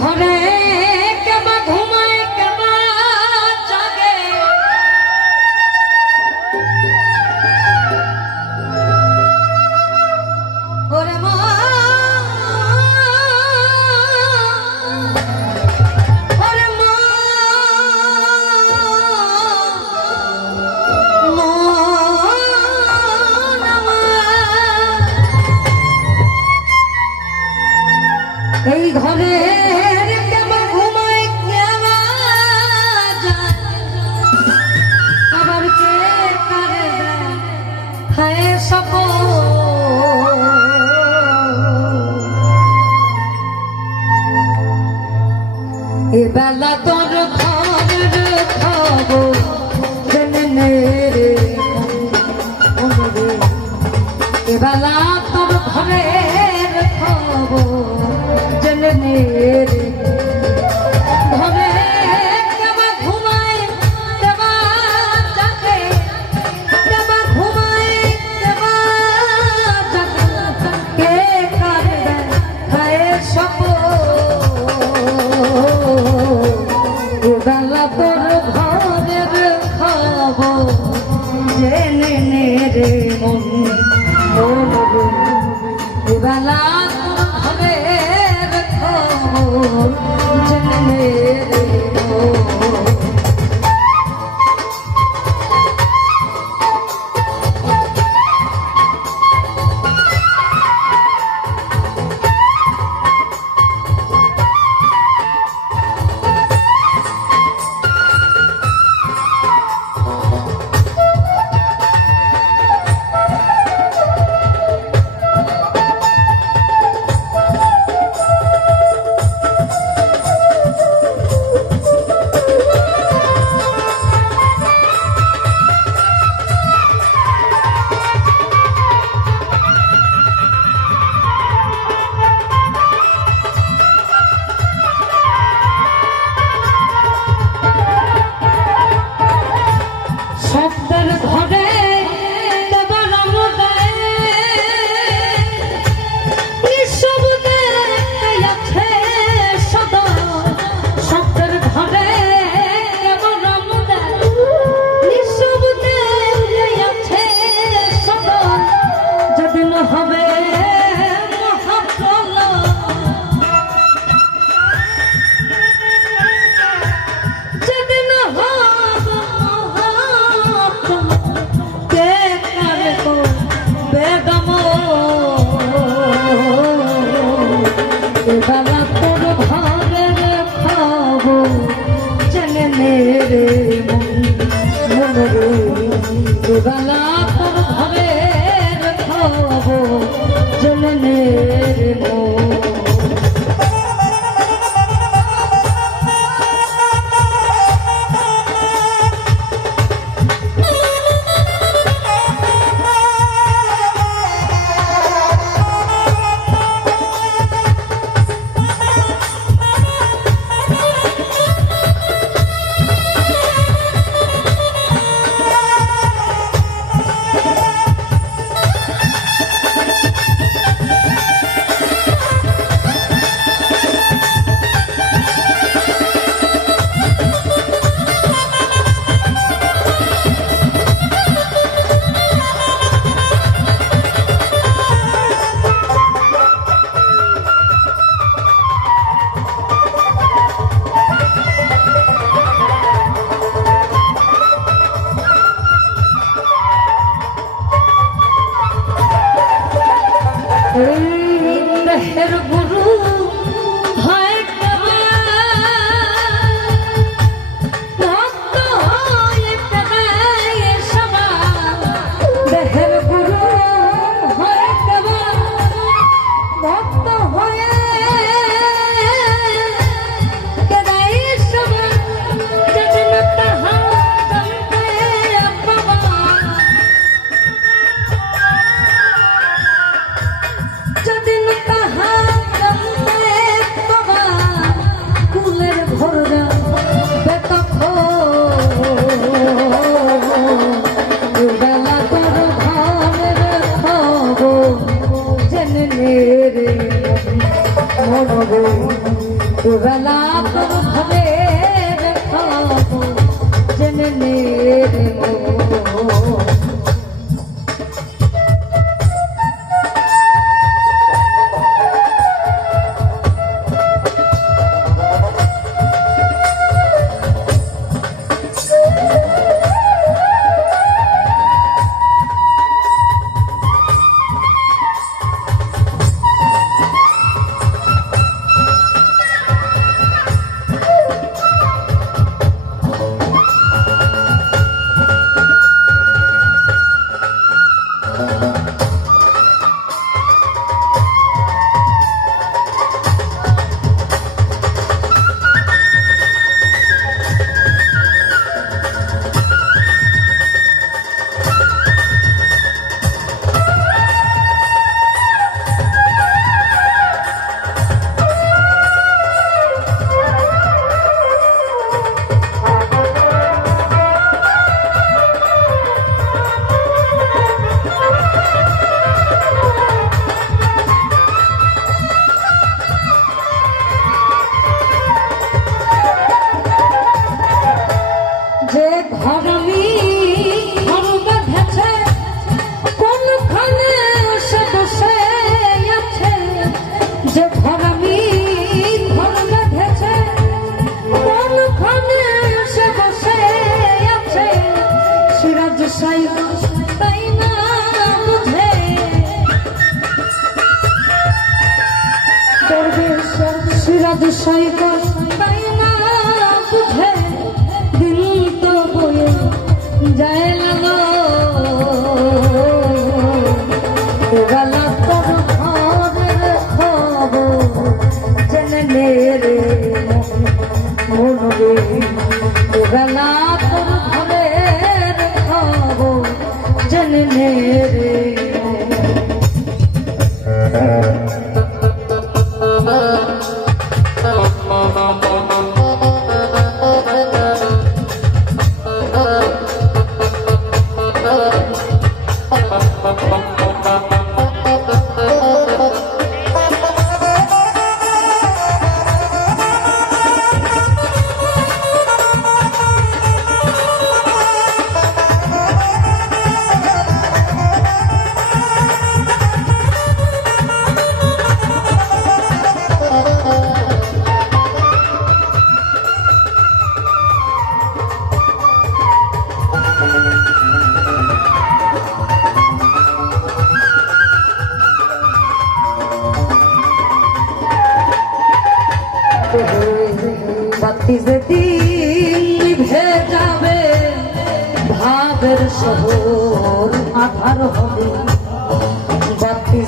ঘরে বেলা তোর খবর খবর জননে রে। বেলা তোর খবর খবর জননে রে। ولاكن همي ڏساو جن نه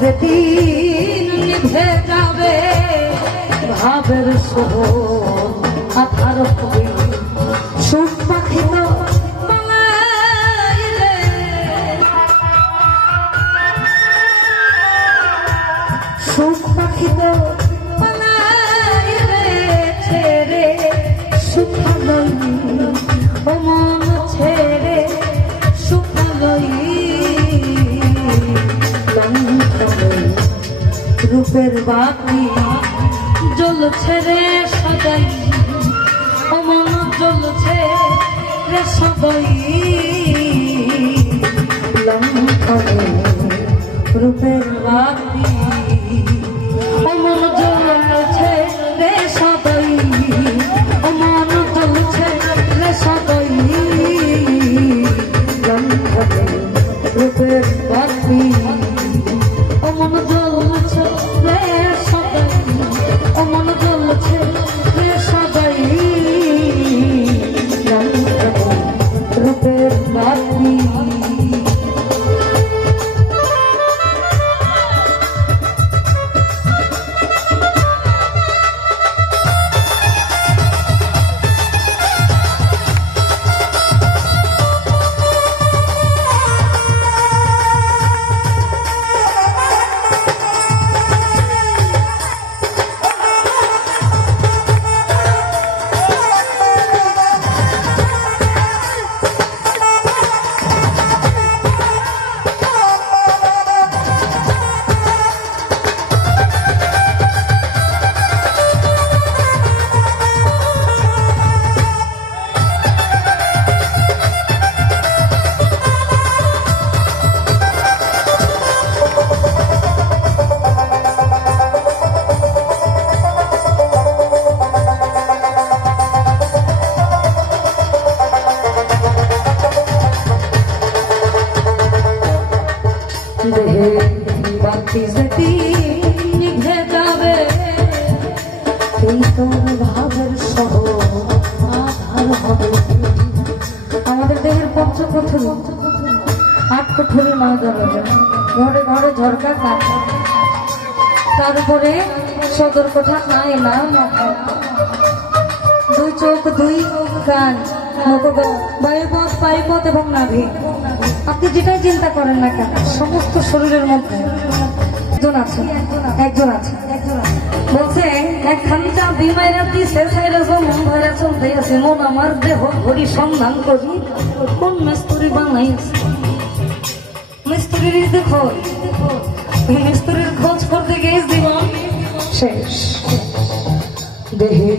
যেদিন নিভে যাবে। ভাবের সহ আধার হবে সুখ পাখি চোখের বাতি জল ছেড়ে সদাই। অমন জল ছেড়ে সদাই। রূপের অমন জল ছেড়ে রূপের অমন আমাদের দেহের পঞ্চকঠুরি। আট কঠুরি মা দরজা ঘরে ঘরে ঝরকা কাঠ। তার উপরে সদর কোঠা না দুই চোখ, দুই কান বায়ুপথ, পায়ুপথ এবং নাভি। আপনি যেটাই চিন্তা করেন না কেন, সমস্ত শরীরের মধ্যে একজন আছে একজন আছে। বলছে একখানটা বিমাইরা কি শেষ হয়ে মন ভরে চলতে আছে মন আমার দেহ। ঘড়ি সন্ধান করি, কোন মিস্তুরি বানাইছে? মিস্ত্রির দেখো, মিস্ত্রির খোঁজ করতে গিয়ে জীবন। শেষ। দেহে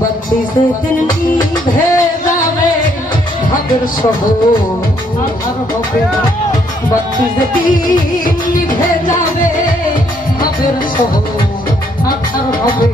বাতি সে তিনটি ভেদাবে ভাগের সহ আধার হবে বাতি সে তিনটি ভেদাবে ভাগের সহ আধার হবে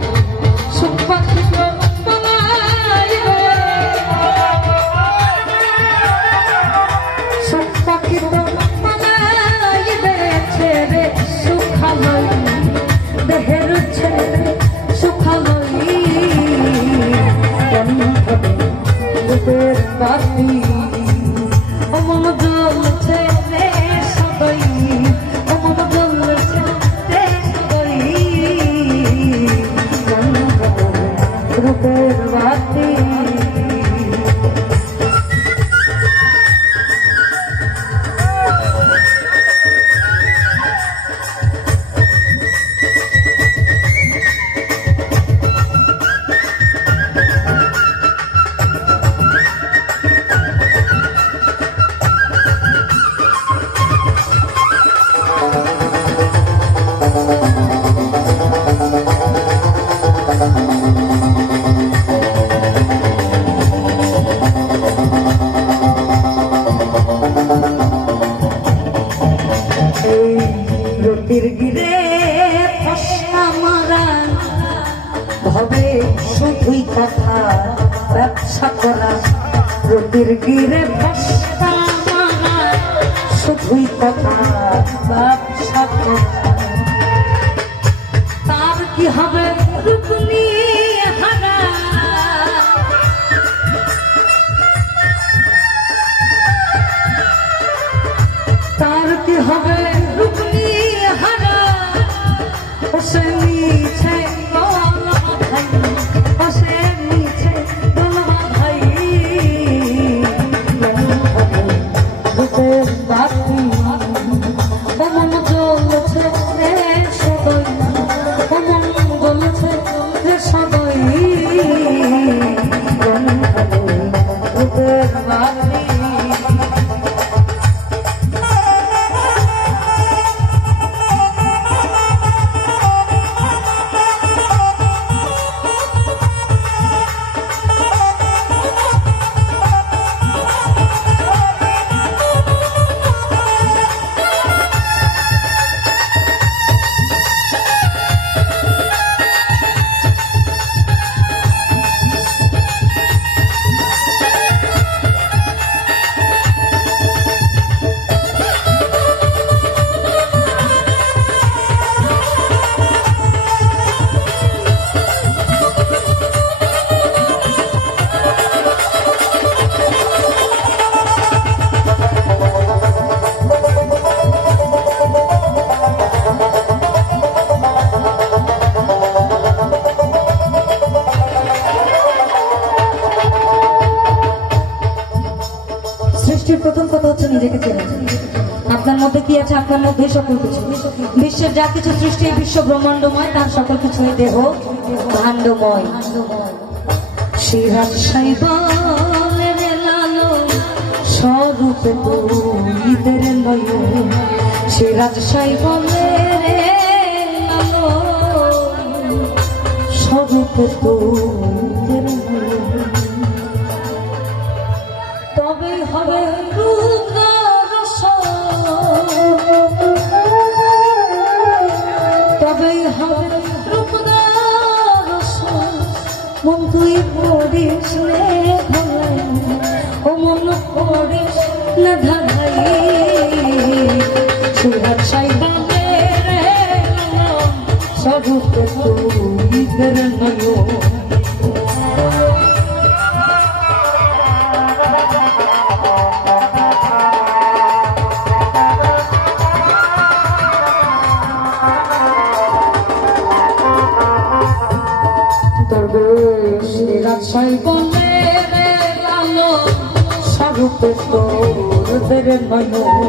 রতির গিরে মারা শুধুই কথা, ব্যবসা তার কি হবে রুকনি হারা তার কি হবে রুকনি হারা ও সৃষ্টির প্রথম কথা হচ্ছে নিজেকে চেনা। আপনার মধ্যে কি আছে? আপনার মধ্যে সকল কিছু। বিশ্বের যা কিছু সৃষ্টি, বিশ্ব ব্রহ্মাণ্ডময়, তার সকল কিছু এই দেহ ভাণ্ডময়। লালো স্বরূপে তুইদের নয় তুইদের রাজশাহী বলে রে লালো স্বরূপে তোর নয়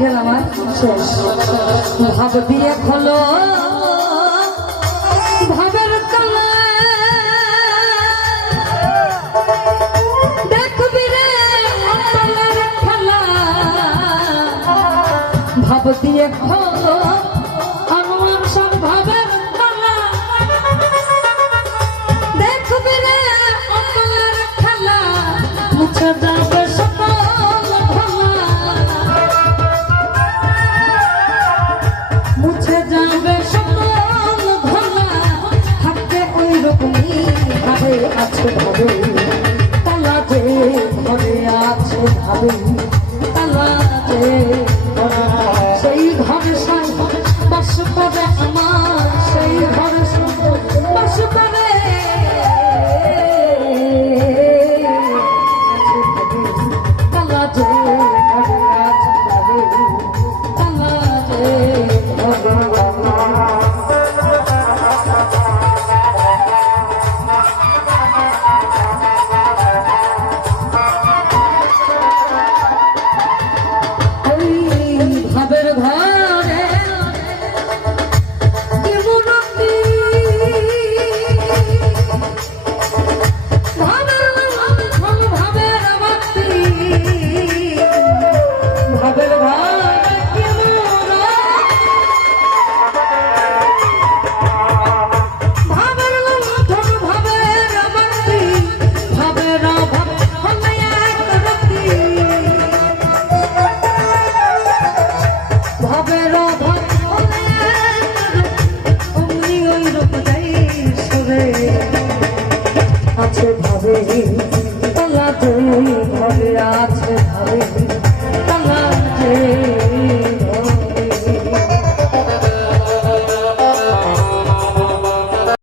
সিরিয়াল আমার শেষ। ভাব দিয়ে খোলো। ভাবের খেলা। ভাব দিয়ে খোলো।